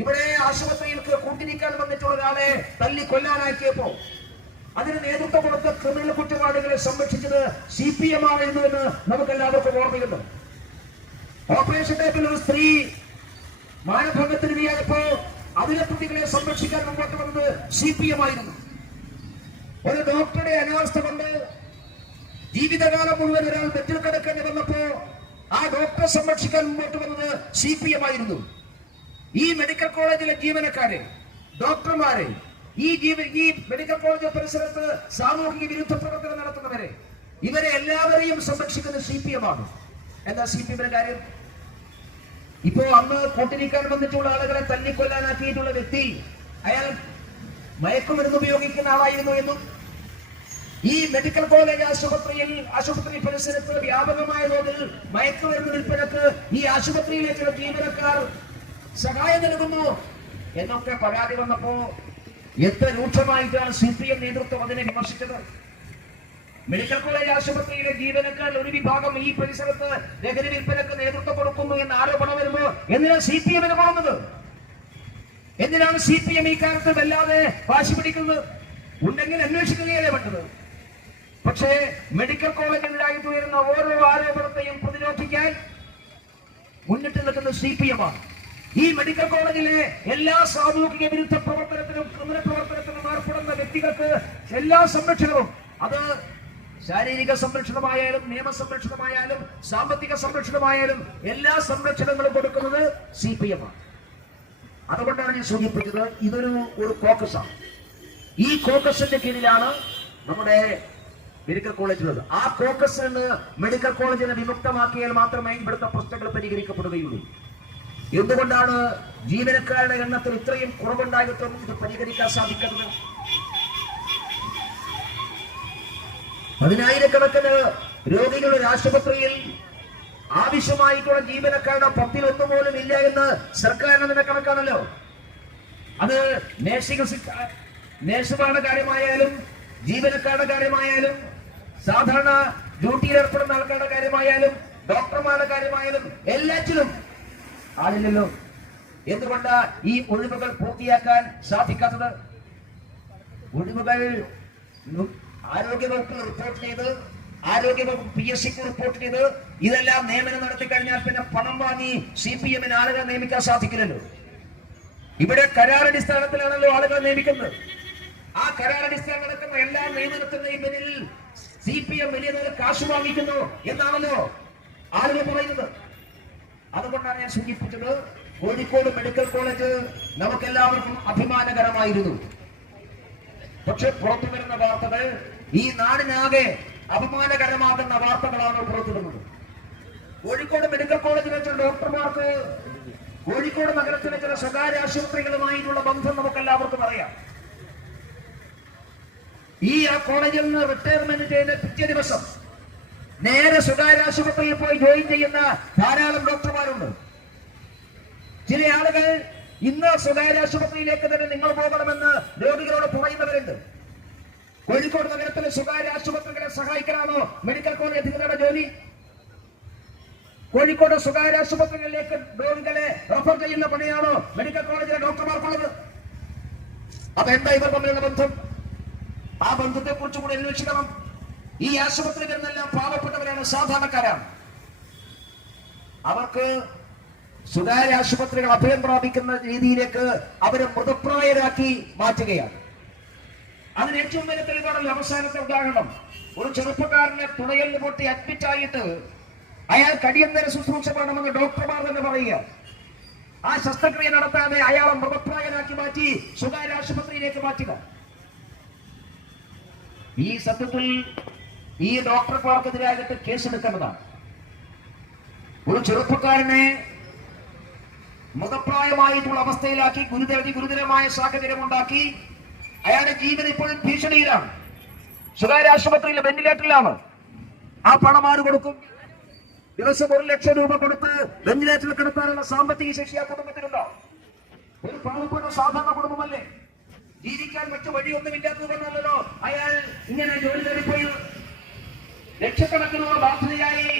ഇവിടെ ആശുപത്രിയിൽ കൂട്ടിരിക്കാൻ വന്നിട്ടുള്ള ഒരാളെ തല്ലി കൊല്ലാനാക്കിയപ്പോ അതിന് നേതൃത്വം കൊടുത്ത ക്രിമിനൽ കുറ്റവാളികളെ സംരക്ഷിച്ചത് സി പി എം ആയിരുന്നു എന്ന് നമുക്ക് എല്ലാവർക്കും ഓർമ്മയുണ്ട്. ഓപ്പറേഷൻ ടൈപ്പിൽ ഒരു സ്ത്രീ മാനഭംഗത്തിന് ഇരയായപ്പോ അതിലെ കുട്ടികളെ സംരക്ഷിക്കാൻ മുമ്പോട്ട് വന്നത് സി പി എം ആയിരുന്നു. ഒരു ഡോക്ടറുടെ അനാവസ്ഥ കൊണ്ട് ജീവിതകാലം മുഴുവൻ ഒരാൾ ബെറ്റിൽ കിടക്കേണ്ടി വന്നപ്പോ ആ ഡോക്ടറെ സംരക്ഷിക്കാൻ മുമ്പോട്ട് വന്നത് സി പി എം ആയിരുന്നു. ഈ മെഡിക്കൽ കോളേജിലെ ജീവനക്കാരെ ഡോക്ടർമാരെ ഈ ജീവ ഈ മെഡിക്കൽ കോളേജ് പരിസരത്ത് സാമൂഹിക വിരുദ്ധ പ്രവർത്തനം നടത്തുന്നവരെ ഇവരെ എല്ലാവരെയും സംരക്ഷിക്കുന്ന സി പി എം ആണ്. എന്താ സി പി എമ്മിന്റെ കാര്യം? ഇപ്പോ അന്ന് കൂട്ടിരിക്കാൻ വന്നിട്ടുള്ള ആളുകളെ തല്ലിക്കൊല്ലാനാക്കിയിട്ടുള്ള വ്യക്തി അയാൾ മയക്കുമരുന്ന് ഉപയോഗിക്കുന്ന ആളായിരുന്നു എന്നും ഈ മെഡിക്കൽ കോളേജ് ആശുപത്രിയിൽ ആശുപത്രി പരിസരത്ത് വ്യാപകമായ തോതിൽ മയക്കുമരുന്ന് വിൽപ്പനക്ക് ഈ ആശുപത്രിയിലേക്കുള്ള ജീവനക്കാർ സഹായം നൽകുന്നു എന്നൊക്കെ പരാതി വന്നപ്പോ എത്ര രൂക്ഷമായിട്ടാണ് സി പി എം നേതൃത്വം അതിനെ വിമർശിച്ചത്? മെഡിക്കൽ കോളേജ് ആശുപത്രിയിലെ ജീവനക്കാർ ഒരു വിഭാഗം ഈ പരിസരത്ത് ലഹരി വിൽപ്പനക്ക് നേതൃത്വം കൊടുക്കുന്നു എന്ന ആരോപണം വരുന്നു എന്തിനാണ് സി പി എമ്മിന് പോകുന്നത് എന്തിനാണ് സി പി എം ഈ കാലത്ത് വല്ലാതെ വാശി പിടിക്കുന്നത്? ഉണ്ടെങ്കിൽ അന്വേഷിക്കുകയല്ലേ വേണ്ടത്? പക്ഷേ മെഡിക്കൽ കോളേജിലായി ഉയരുന്ന ഓരോ ആരോപണത്തെയും പ്രതിരോധിക്കാൻ മുന്നിട്ട് നിൽക്കുന്ന സി പി എം ആണ്. ഈ മെഡിക്കൽ കോളേജിലെ എല്ലാ സാമൂഹിക വിരുദ്ധ പ്രവർത്തനത്തിനും ക്രിമിനൽ പ്രവർത്തനത്തിനും ഏർപ്പെടുന്ന വ്യക്തികൾക്ക് എല്ലാ സംരക്ഷണവും അത് ശാരീരിക സംരക്ഷണമായാലും നിയമ സംരക്ഷണമായാലും സാമ്പത്തിക സംരക്ഷണമായാലും എല്ലാ സംരക്ഷണങ്ങളും കൊടുക്കുന്നത് സി പി എം ആണ്. അതുകൊണ്ടാണ് ഞാൻ സൂചിപ്പിച്ചത് ഇതൊരു ഒരു കോക്കസാണ് ഈ കോക്കസിന്റെ കീഴിലാണ് നമ്മുടെ മെഡിക്കൽ കോളേജിലുള്ളത് ആ കോക്കസ് മെഡിക്കൽ കോളേജിനെ വിമുക്തമാക്കിയാൽ മാത്രമേ ഇവിടുത്തെ പ്രശ്നങ്ങൾ പരിഹരിക്കപ്പെടുകയുള്ളൂ. എന്തുകൊണ്ടാണ് ജീവനക്കാരുടെ എണ്ണത്തിൽ ഇത്രയും കുറവുണ്ടായിട്ടും ഇത് പരിഹരിക്കാൻ സാധിക്കുന്നത്? പതിനായിരക്കണക്കിന് രോഗികളുടെ ആശുപത്രിയിൽ ആവശ്യമായിട്ടുള്ള ജീവനക്കാരുടെ പത്തിൽ ഒന്നു പോലും ഇല്ല എന്ന് സർക്കാരിന് കണക്കാണല്ലോ. അത് സി- നേഴ്സുമാരുടെ കാര്യമായാലും ജീവനക്കാരുടെ കാര്യമായാലും സാധാരണ ഡ്യൂട്ടിയിൽ ഏർപ്പെടുന്ന ആൾക്കാരുടെ കാര്യമായാലും ഡോക്ടർമാരുടെ കാര്യമായാലും എല്ലാറ്റിലും ആളില്ലല്ലോ. എന്തുകൊണ്ട് ഈ ഒഴിവുകൾ പൂർത്തിയാക്കാൻ സാധിക്കാത്തത്? ഒഴിവുകൾ ആരോഗ്യവകുപ്പ് റിപ്പോർട്ട് ചെയ്ത് ആരോഗ്യവകുപ്പ് പി എസ് സിക്ക് റിപ്പോർട്ട് ചെയ്ത് ഇതെല്ലാം നിയമനം നടത്തി കഴിഞ്ഞാൽ പിന്നെ പണം വാങ്ങി സി പി എമ്മിന് ആളുകളെ നിയമിക്കാൻ സാധിക്കില്ലല്ലോ. ഇവിടെ കരാറടിസ്ഥാനത്തിലാണല്ലോ ആളുകളെ നിയമിക്കുന്നത്. ആ കരാറടിസ്ഥാനം നടക്കുന്ന എല്ലാ നിയമനത്തിന്റെയും പിന്നിൽ സി പി എം വലിയ കാശ് വാങ്ങിക്കുന്നു എന്നാണല്ലോ ആളുകൾ പറയുന്നത്. അതുകൊണ്ടാണ് ഞാൻ സൂചിപ്പിച്ചത്. കോഴിക്കോട് മെഡിക്കൽ കോളേജ് നമുക്കെല്ലാവർക്കും അഭിമാനകരമായിരുന്നു. പക്ഷെ പുറത്തു വരുന്ന വാർത്തകൾ ഈ നാടിനാകെ അപമാനകരമാകുന്ന വാർത്തകളാണ് പുറത്തുവിടുന്നത്. കോഴിക്കോട് മെഡിക്കൽ കോളേജിലെ വെച്ച ഡോക്ടർമാർക്ക് കോഴിക്കോട് നഗരത്തിലെ ചില സ്വകാര്യ ആശുപത്രികളുമായിട്ടുള്ള ബന്ധം നമുക്ക് എല്ലാവർക്കും അറിയാം. ഈ ആ കോളേജിൽ നിന്ന് റിട്ടയർമെന്റ് ചെയ്ത പിറ്റേ ദിവസം നേരെ സ്വകാര്യ ആശുപത്രിയിൽ പോയി ജോയിൻ ചെയ്യുന്ന ധാരാളം ഡോക്ടർമാരുണ്ട്. ചില ആളുകൾ ഇന്ന് സ്വകാര്യ ആശുപത്രിയിലേക്ക് തന്നെ നിങ്ങൾ പോകണമെന്ന് രോഗികളോട് പറയുന്നവരുണ്ട്. കോഴിക്കോട് നഗരത്തിലെ സ്വകാര്യ ആശുപത്രികളെ സഹായിക്കാനോ മെഡിക്കൽ കോളേജ് അധികൃതരുടെ ജോലി? കോഴിക്കോട് സ്വകാര്യ ആശുപത്രികളിലേക്ക് രോഗികളെ റഫർ ചെയ്യുന്ന പണിയാണോ മെഡിക്കൽ കോളേജിലെ ഡോക്ടർമാർക്കുള്ളത്? അപ്പൊ എന്താ ഇവർ തമ്മിലുള്ള ബന്ധം? ആ ബന്ധത്തെ കുറിച്ച് കൂടി അന്വേഷിക്കണം. ഈ ആശുപത്രികളിലെല്ലാം പാവപ്പെട്ടവരാണ് സാധാരണക്കാരാണ്. അവർക്ക് സ്വകാര്യ ആശുപത്രികൾ അഭയം പ്രാപിക്കുന്ന രീതിയിലേക്ക് അവരെ മൃതപ്രായരാക്കി മാറ്റുകയാണ്. അതിന് ഏറ്റവും വലിയ തെളിവാണല്ലോ അവസാനത്തെ ഉദാഹരണം. ഒരു ചെറുപ്പക്കാരനെ തുണയിൽ പൊട്ടി അഡ്മിറ്റ് ആയിട്ട് അയാൾ കടിയന്തര ശുശ്രൂഷ വേണമെന്ന് ഡോക്ടർമാർ തന്നെ പറയുക. ആ ശസ്ത്രക്രിയ നടത്താതെ അയാളെ മൃതപ്രായനാക്കി മാറ്റി സ്വകാര്യ ആശുപത്രിയിലേക്ക് മാറ്റുക. ഈ സത്യത്തിൽ ഈ ഡോക്ടർമാർക്കെതിരായിട്ട് കേസെടുക്കേണ്ടതാണ്. ഒരു ചെറുപ്പക്കാരനെ മതപ്രായമായിട്ടുള്ള അവസ്ഥയിലാക്കി ഗുരുതരതി ഗുരുതരമായ സാഹചര്യം ഉണ്ടാക്കി അയാളുടെ ജീവൻ ഇപ്പോഴും ഭീഷണിയിലാണ്. സ്വകാര്യ ആശുപത്രിയിലെ വെന്റിലേറ്ററിലാണ്. ആ പണം ആര് കൊടുക്കും? ദിവസം ഒരു ലക്ഷം രൂപ കൊടുത്ത് വെന്റിലേറ്ററിൽ കിടത്താനുള്ള സാമ്പത്തിക ശേഷി ആ കുടുംബത്തിനുണ്ടോ ഒരു പാവപ്പെട്ട സാധാരണ കുടുംബമല്ലേ? ജീവിക്കാൻ മറ്റു വഴിയൊന്നുമില്ലാത്തത് കൊണ്ടല്ലോ അയാൾ ഇങ്ങനെ ജോലി തേടിപ്പോയി. लक्षक बात नहीं